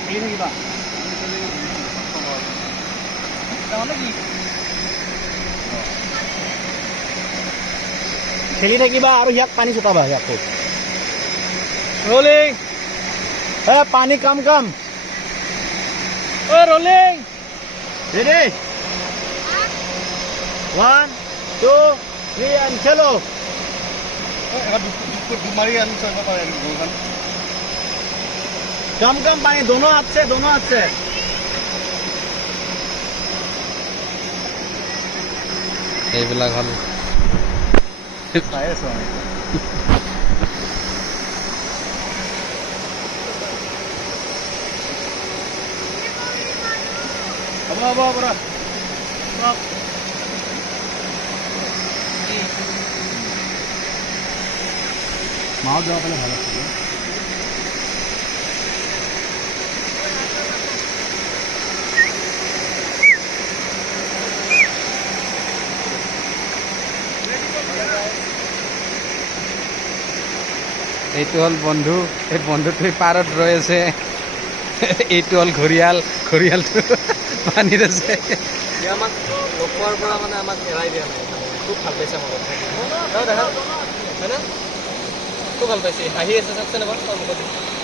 খেলি থাকিবা খেলি থাকিবা আৰু ইয়াক পানী ছটাবা ইয়াকো ৰলিং পানী কাম কাম ৰলিং ৰেডি 1 2 3 and খেলো कम कम पानी दोनों हाथ से এইবিলাক হল माओ देवा पहले ভালো ছিল এইটো হল বন্ধু এই বন্ধুটো পাৰত ৰৈ আছে এইটো হল ঘৰিয়ালটো পানীত আছে আমাক লোকৰ পৰা মানে আমাক এৰাই দিয়া নাই খুব ভাল পাইছে আমাৰ দেখা হয়নে খুব ভাল পাইছে আহি আছে চাওকচোন এবাৰ